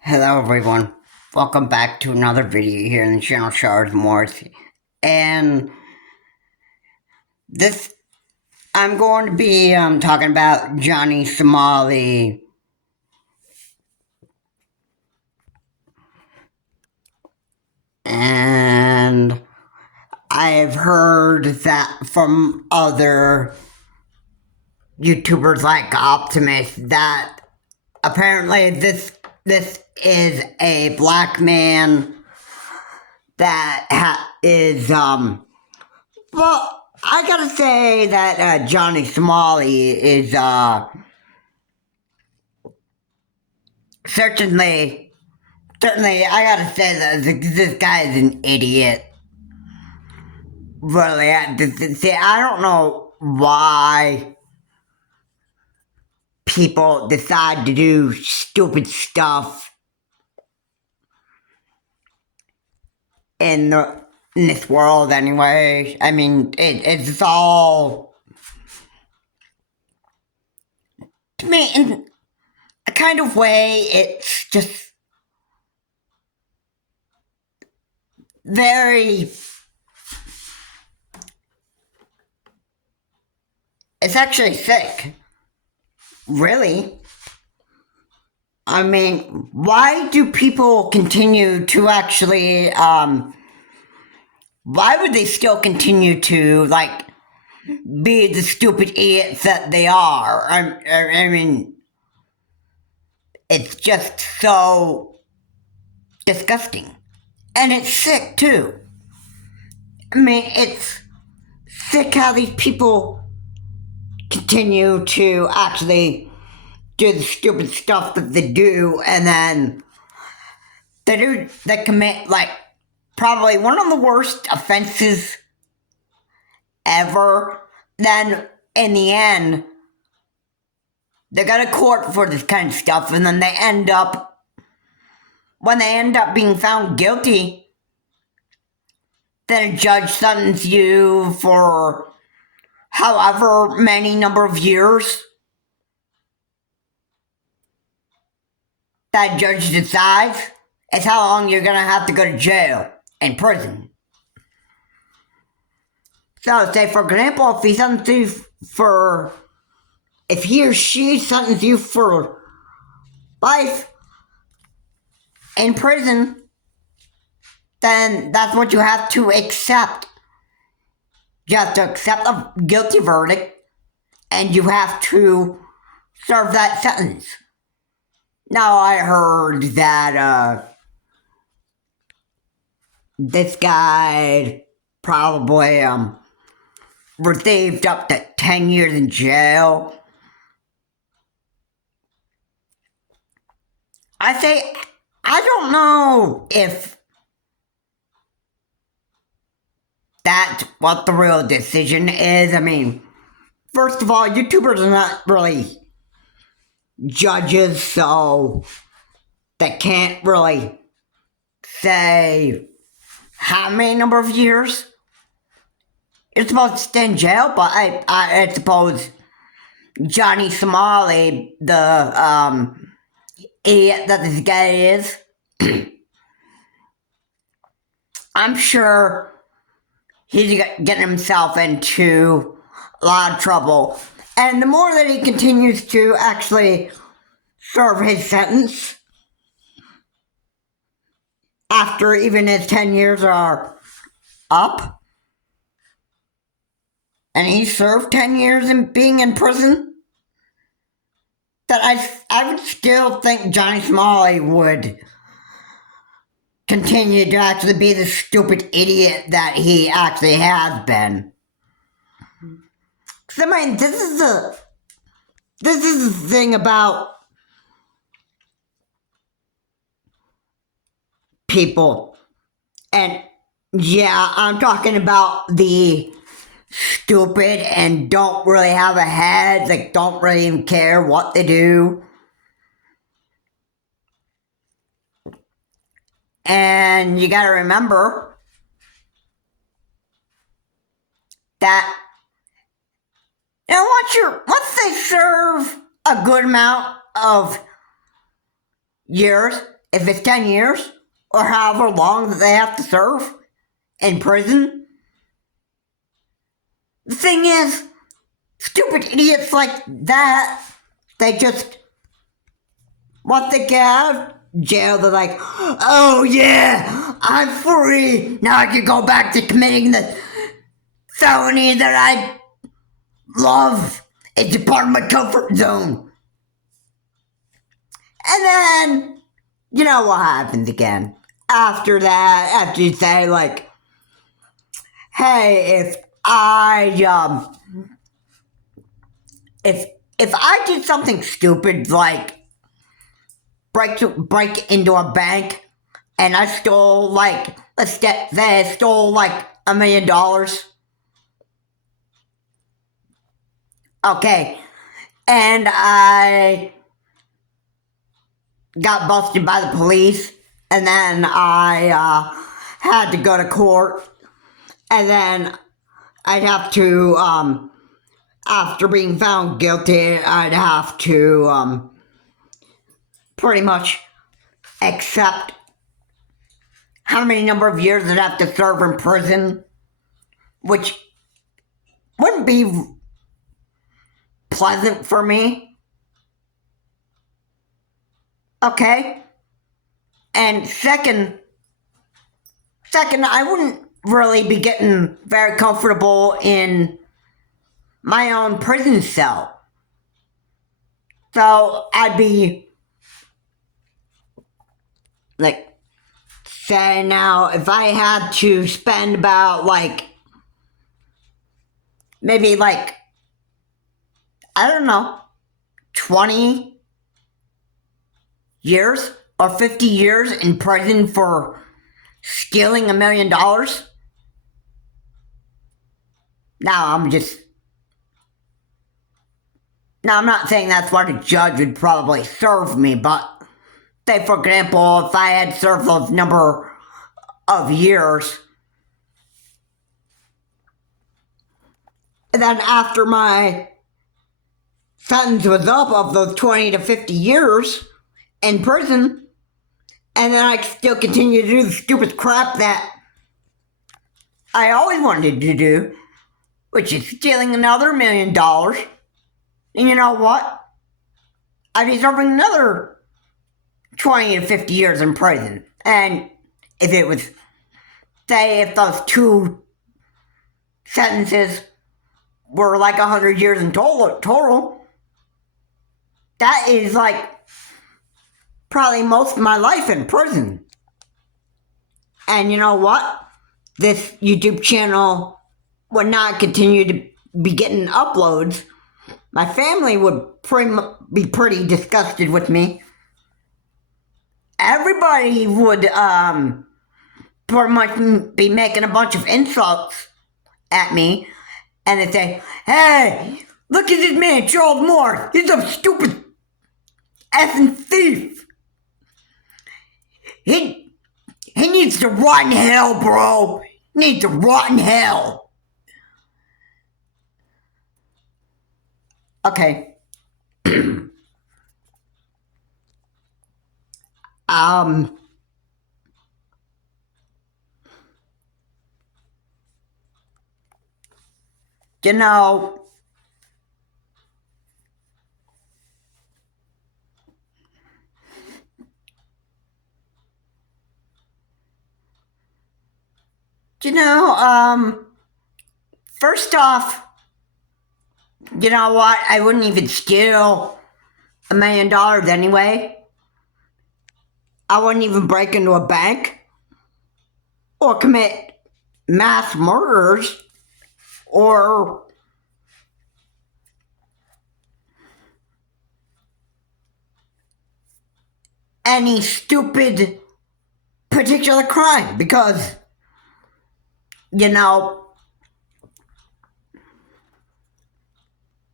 Hello everyone, welcome back to another video here on the channel Shards Morse. And this, I'm going to be talking about Johnny Somali. And I've heard that from other YouTubers like Optimus that apparently this is a black man that is well, I gotta say that Johnny Somali is certainly, I gotta say that this guy is an idiot. Really, see, I don't know why people decide to do stupid stuff in this world. Anyway, I mean, it's all to me in a kind of way. It's just very. It's actually sick. Really? I mean, why do people continue to actually, why would they still continue to, like, be the stupid idiots that they are? I mean, it's just so disgusting. And it's sick, too. I mean, it's sick how these people continue to actually do the stupid stuff that they do, and then they commit, like, probably one of the worst offenses ever. Then, in the end, they go to court for this kind of stuff, and then when they end up being found guilty, then a judge sentences you for however many number of years that judge decides. It's how long you're gonna have to go to jail and prison. So, say for example, if he or she sentenced you for life in prison, then that's what you have to accept. You have to accept a guilty verdict, and you have to serve that sentence. Now, I heard that this guy probably received up to 10 years in jail. I don't know if that's what the real decision is. I mean, first of all, YouTubers are not really judges, so they can't really say how many number of years you're supposed to stay in jail, but I suppose Johnny Somali, the idiot that this guy is, I'm sure he's getting himself into a lot of trouble. And the more that he continues to actually serve his sentence, after even his 10 years are up, and he served 10 years in being in prison, that I would still think Johnny Somali would continue to actually be the stupid idiot that he actually has been. Because, I mean, this is the thing about people. And yeah, I'm talking about the stupid and don't really have a head, like don't really even care what they do. And you gotta remember that, you know, once they serve a good amount of years, if it's 10 years or however long that they have to serve in prison, the thing is, stupid idiots like that, they just, once they get out of jail, they're like, oh yeah, I'm free. Now I can go back to committing the felony that I love. It's a part of my comfort zone. And then, you know what happens again. After that, after you say, like, hey, if I did something stupid, like break into a bank, and I stole, like, let's say I stole, like, $1 million. Okay. And I got busted by the police, and then I had to go to court, and then I'd have to, after being found guilty, I'd have to pretty much accept how many number of years I'd have to serve in prison, which wouldn't be pleasant for me. Okay? And second, I wouldn't really be getting very comfortable in my own prison cell. So I'd be, like, say now, if I had to spend about, like, maybe, like, I don't know, 20 years or 50 years in prison for stealing $1 million. Now I'm not saying that's what a judge would probably serve me, but say, for example, if I had served those number of years, and then after my sentence was up of those 20 to 50 years in prison, and then I still continue to do the stupid crap that I always wanted to do, which is stealing another $1 million. And you know what? I'd be serving another 20 to 50 years in prison. And if it was, say, if those two sentences were like 100 years in total, that is like probably most of my life in prison. And you know what? This YouTube channel would not continue to be getting uploads. My family would be pretty disgusted with me. Everybody would pretty much be making a bunch of insults at me, and they'd say, hey, look at this man, Charles Moore. He's a stupid effing thief. He needs to rot in hell, bro. He needs to rot in hell. Okay. You know, first off, you know what? I wouldn't even steal $1 million anyway. I wouldn't even break into a bank or commit mass murders or any stupid particular crime because, you know,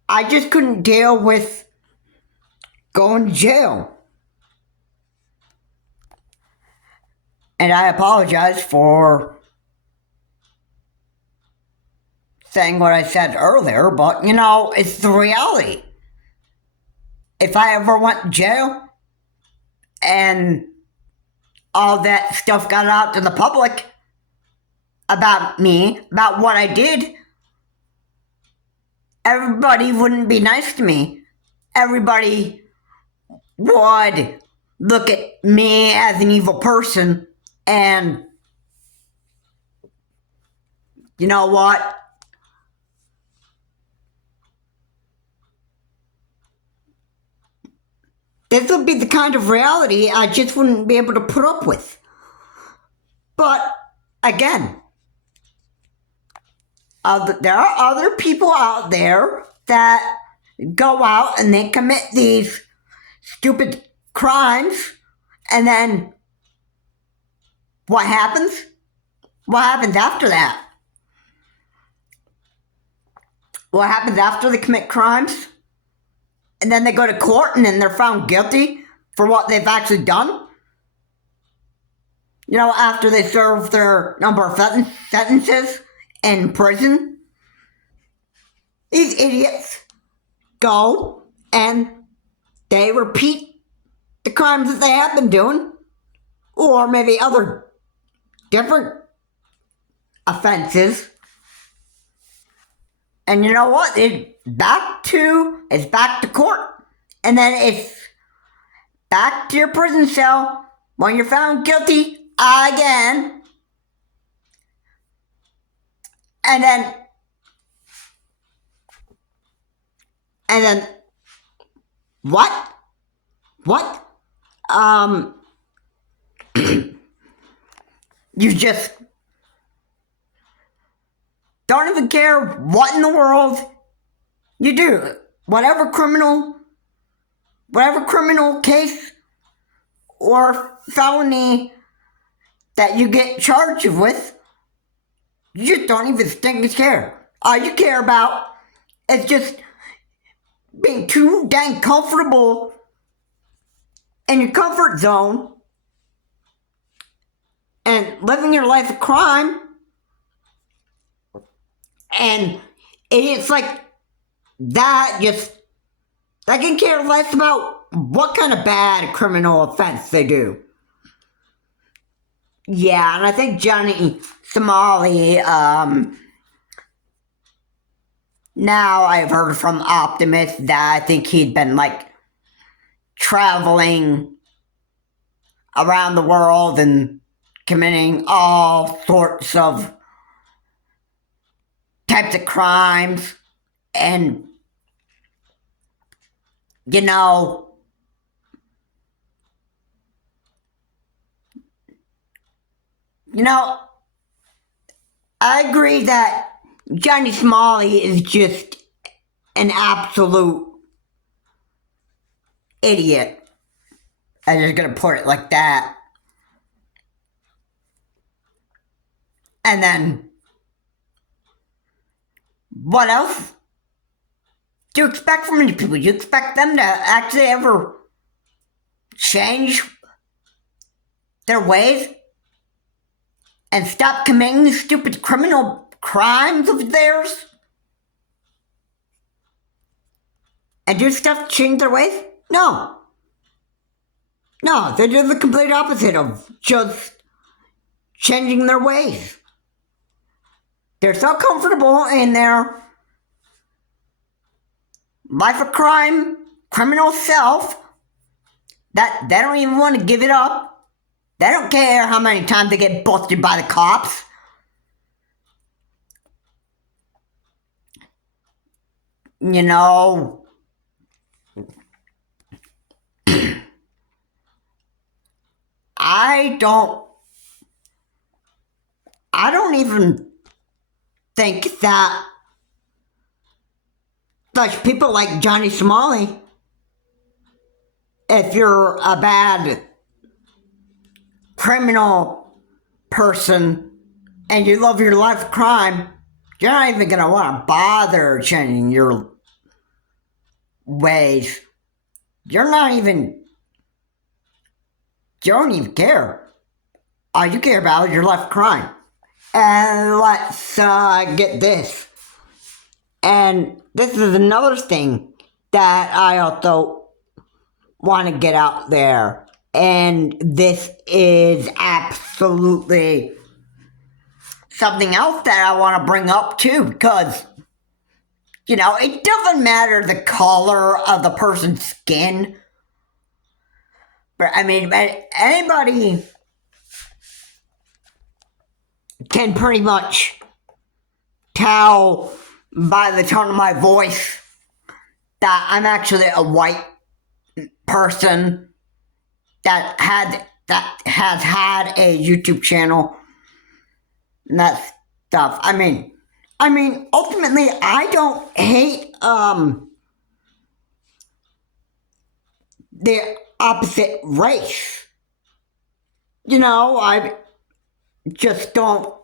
I just couldn't deal with going to jail. And I apologize for saying what I said earlier, but, you know, it's the reality. If I ever went to jail and all that stuff got out to the public about me, about what I did, everybody wouldn't be nice to me. Everybody would look at me as an evil person, and you know what? This would be the kind of reality I just wouldn't be able to put up with. But again, there are other people out there that go out and they commit these stupid crimes, and then what happens? What happens after that? What happens after they commit crimes? And then they go to court and then they're found guilty for what they've actually done? You know, after they serve their number of sentences in prison, these idiots go and they repeat the crimes that they have been doing, or maybe other different offenses. And you know what? It's back to court. And then it's back to your prison cell when you're found guilty again. And then what? You just don't even care what in the world you do. Whatever criminal case or felony that you get charged with, you just don't even think to care. All you care about is just being too dang comfortable in your comfort zone and living your life of crime. And idiots like that they can care less about what kind of bad criminal offense they do. Yeah, and I think Johnny Samoli, now I've heard from Optimist that I think he'd been traveling around the world and committing all sorts of types of crimes, and I agree that Johnny Smalley is just an absolute idiot. I'm just gonna put it like that. And then what else do you expect from these people? Do you expect them to actually ever change their ways and stop committing these stupid criminal crimes of theirs? And do stuff to change their ways? No. No, they do the complete opposite of just changing their ways. They're so comfortable in their life of crime, criminal self, that they don't even want to give it up. They don't care how many times they get busted by the cops. I don't even think that like people like Johnny Smalley, if you're a bad criminal person and you love your life of crime, you're not even going to want to bother changing your ways. You don't even care. All you care about is your life of crime. And let's get this. And this is another thing that I also want to get out there. And this is absolutely something else that I want to bring up too, because, it doesn't matter the color of the person's skin. But I mean, anybody can pretty much tell by the tone of my voice that I'm actually a white person that has had a YouTube channel and that stuff. I mean, ultimately, I don't hate the opposite race. I just don't.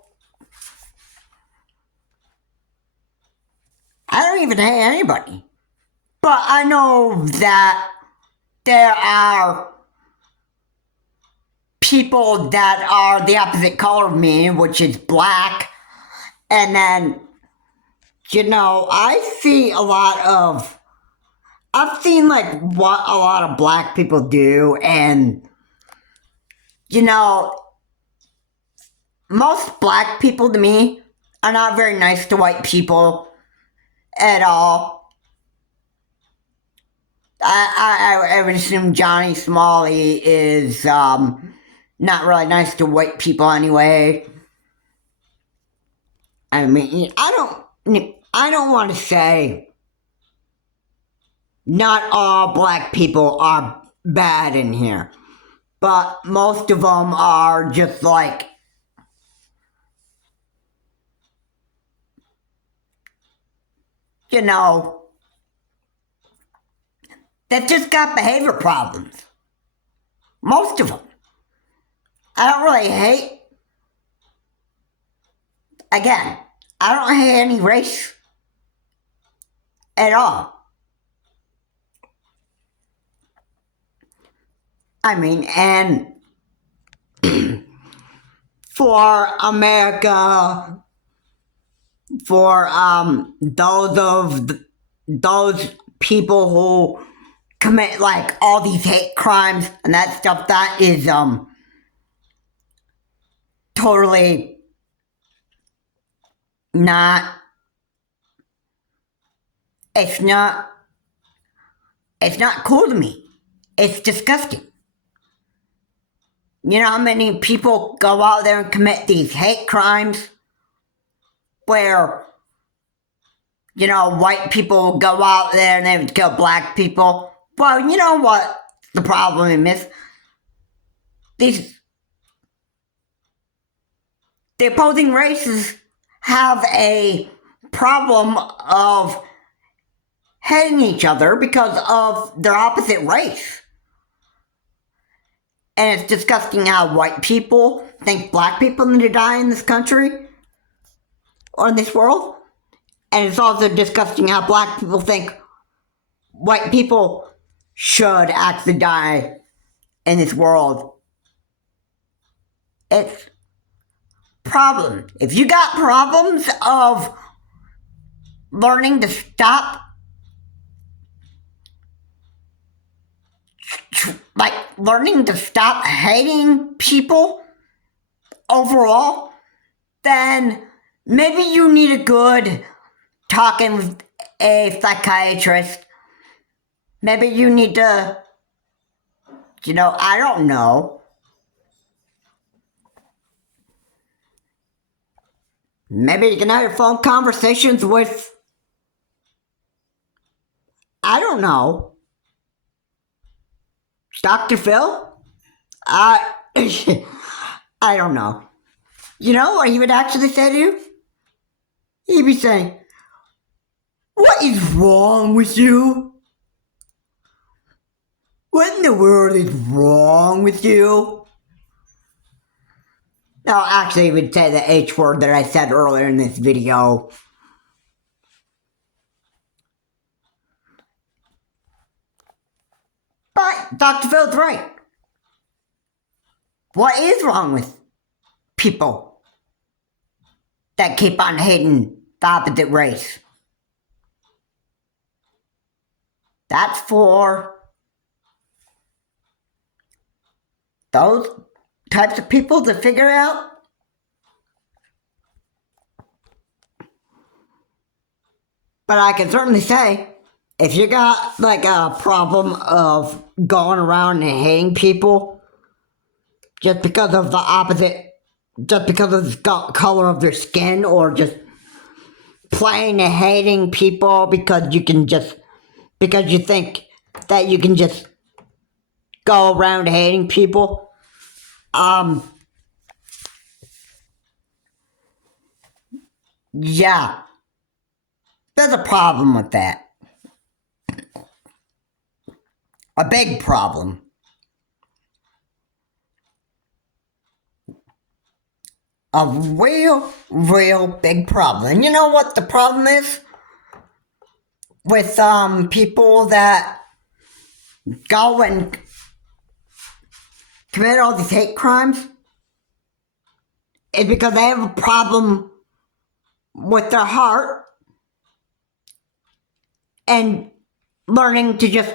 I don't even hate anybody. But I know that there are people that are the opposite color of me, which is black. And then, I've seen like what a lot of black people do. And, most black people to me are not very nice to white people at all. I would assume Johnny Samoli is not really nice to white people anyway. I mean, I don't want to say not all black people are bad in here, but most of them are just like, that just got behavior problems. Most of them. I don't really hate. Again, I don't hate any race at all. I mean, and for America, for those people who commit like all these hate crimes and that stuff, that is totally not. It's not cool to me. It's disgusting. You know how many people go out there and commit these hate crimes where, white people go out there and they would kill black people? Well, you know what the problem is? The opposing races have a problem of hating each other because of their opposite race. And it's disgusting how white people think black people need to die in this country or in this world. And it's also disgusting how black people think white people should actually die in this world. It's a problem. If you got problems of learning to stop, like learning to stop hating people overall, then maybe you need a good talking with a psychiatrist. Maybe you need to, I don't know. Maybe you can have your phone conversations with, I don't know, Dr. Phil? I don't know. You know what he would actually say to you? He'd be saying, "What is wrong with you? What in the world is wrong with you?" No, actually, he would say the H word that I said earlier in this video. But Dr. Phil's right. What is wrong with people that keep on hating the opposite race? That's for those types of people to figure out. But I can certainly say, if you got like a problem of going around and hating people just because of the opposite, just because of the color of their skin, or just plain hating people because you think that you can just go around hating people, yeah, there's a problem with that. A big problem. A real big problem. And you know what the problem is? With people that go and commit all these hate crimes, is because they have a problem with their heart and learning to just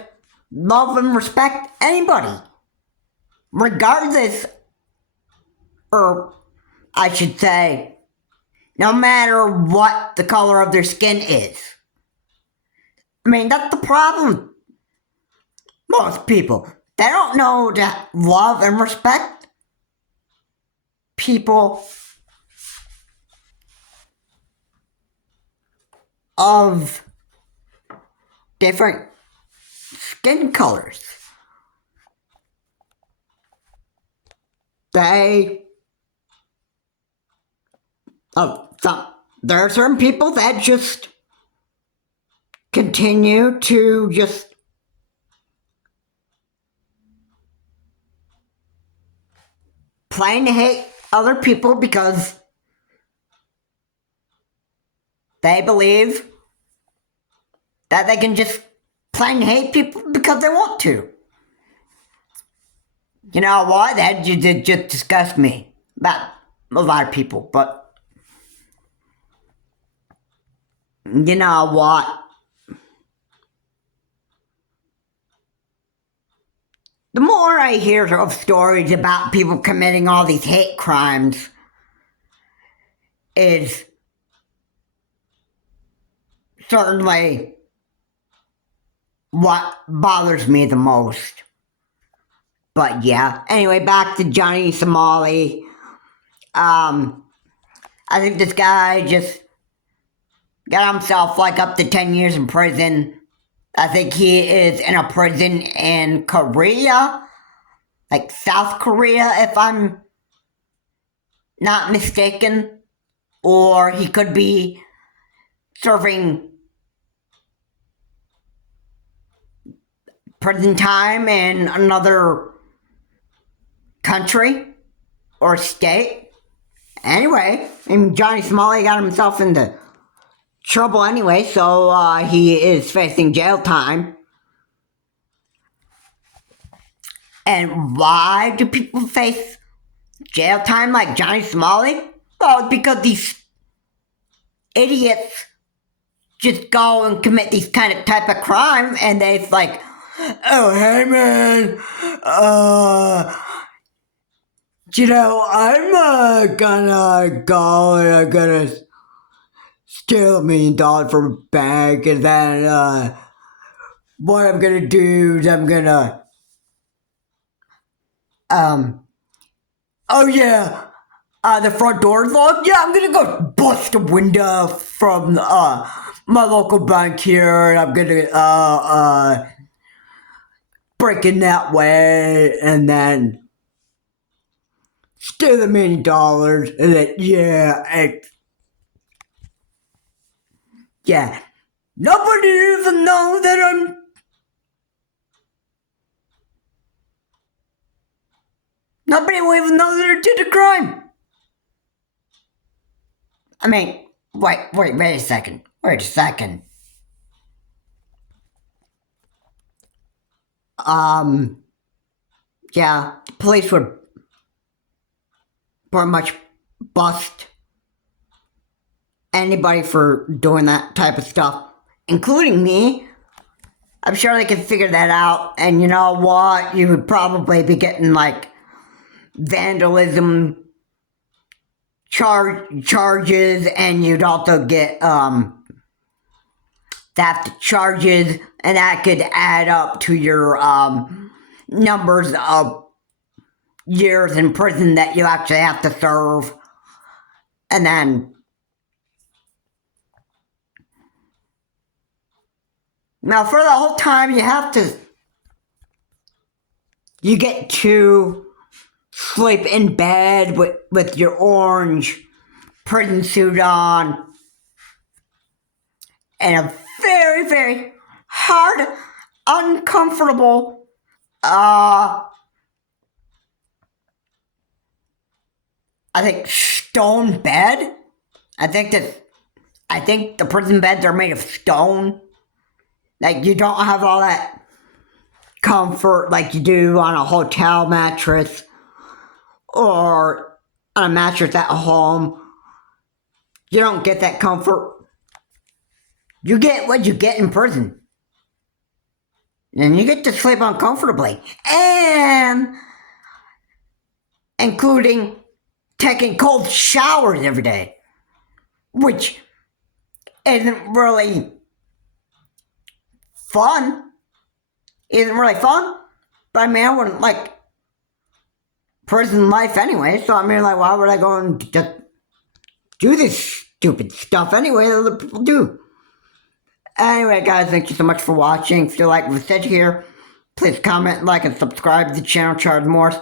love and respect anybody, regardless, or I should say, no matter what the color of their skin is. I mean, that's the problem. Most people, they don't know to love and respect people of different skin colors. There are certain people that just continue to just plain hate other people because they believe that they can just plain hate people because they want to. You know what? That just disgusts me about a lot of people, but you know what? The more I hear of stories about people committing all these hate crimes, is certainly what bothers me the most. But yeah, anyway, back to Johnny Samoli. I think this guy just got himself like up to 10 years in prison. I think he is in a prison in Korea, like South Korea, if I'm not mistaken. Or he could be serving prison time in another country or state. Anyway, Johnny Samoli got himself into trouble anyway, so he is facing jail time. And why do people face jail time like Johnny Samoli? Well, because these idiots just go and commit these type of crime, and they're like, oh, hey man, I'm gonna go and I'm gonna steal $1 million from a bank, and then what I'm gonna do is I'm gonna oh yeah, the front door's locked. Yeah, I'm gonna go bust a window from my local bank here, and I'm gonna break in that way, and then steal $1 million, and then yeah, nobody even know that nobody will even know that I did a crime. I mean, wait a second. Yeah, the police would pretty much bust anybody for doing that type of stuff, including me. I'm sure they could figure that out, and you know what? You would probably be getting like vandalism charges, and you'd also get theft charges, and that could add up to your numbers of years in prison that you actually have to serve. And then now for the whole time you get to sleep in bed with your orange prison suit on, and a very, very hard, uncomfortable, I think stone bed. I think the prison beds are made of stone. Like, you don't have all that comfort like you do on a hotel mattress or on a mattress at home. You don't get that comfort. You get what you get in prison. And you get to sleep uncomfortably. And including taking cold showers every day, which isn't really fun. But I mean, I wouldn't like prison life anyway, so I mean, like, why would I go and just do this stupid stuff anyway that other people do? Anyway, guys, thank you so much for watching. If you like what I said here, please comment, like, and subscribe to the channel, Charles Morse.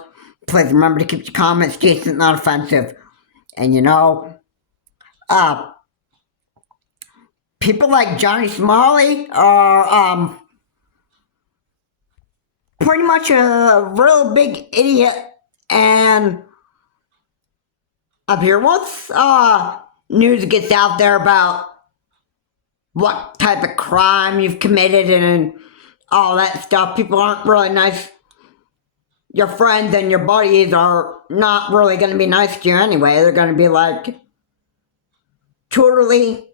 Please remember to keep your comments decent, not offensive. And people like Johnny Samoli are pretty much a real big idiot. And up here, once news gets out there about what type of crime you've committed and all that stuff, people aren't really nice. Your friends and your buddies are not really going to be nice to you anyway. They're going to be like, totally,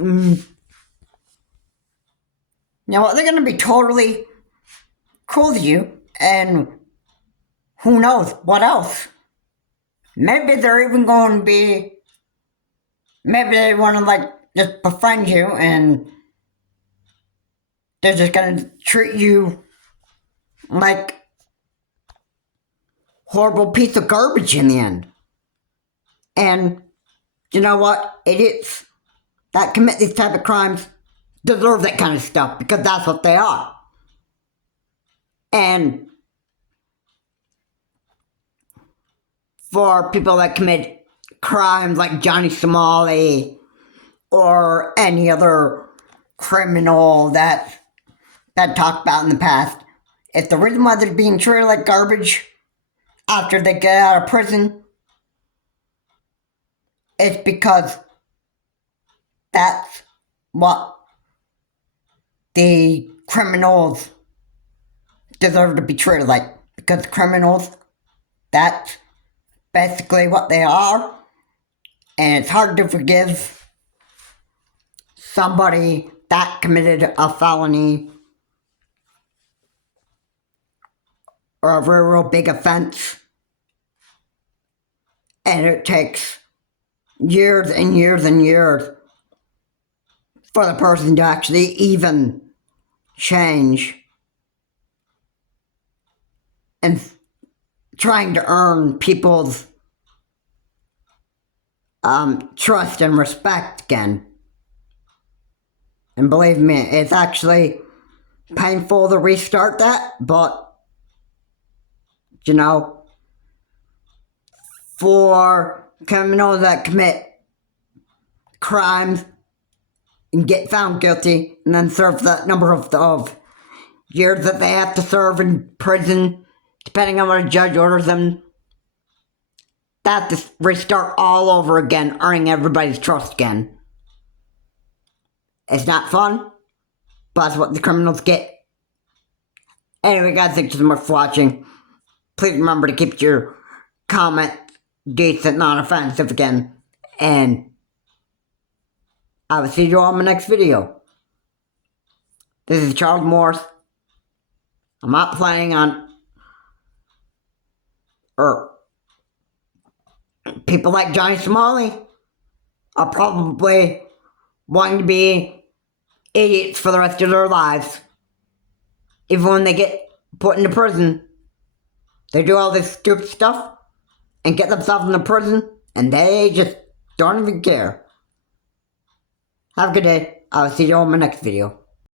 you know what, they're going to be totally cool to you, and who knows what else. Maybe they're even going to be, maybe they want to like just befriend you, and they're just going to treat you like horrible piece of garbage in the end. And you know what? Idiots that commit these type of crimes deserve that kind of stuff, because that's what they are. And for people that commit crimes like Johnny Samoli or any other criminal that talked about in the past, if the reason why they're being treated like garbage after they get out of prison, it's because that's what the criminals deserve to be treated like. Because criminals, that's basically what they are. And it's hard to forgive somebody that committed a felony or a real big offense. And it takes years and years and years for the person to actually even change and trying to earn people's trust and respect again. And believe me, it's actually painful to restart that, but you know, for criminals that commit crimes and get found guilty and then serve that number of years that they have to serve in prison, depending on what a judge orders them, they have to restart all over again, earning everybody's trust again. It's not fun, but that's what the criminals get. Anyway, guys, thank you so much for watching. Please remember to keep your comment decent, not offensive again. And I will see you all in my next video. This is Charles Morse. I'm not planning on people like Johnny Samoli are probably wanting to be idiots for the rest of their lives. Even when they get put into prison, they do all this stupid stuff and get themselves into prison, and they just don't even care. Have a good day. I'll see you on my next video.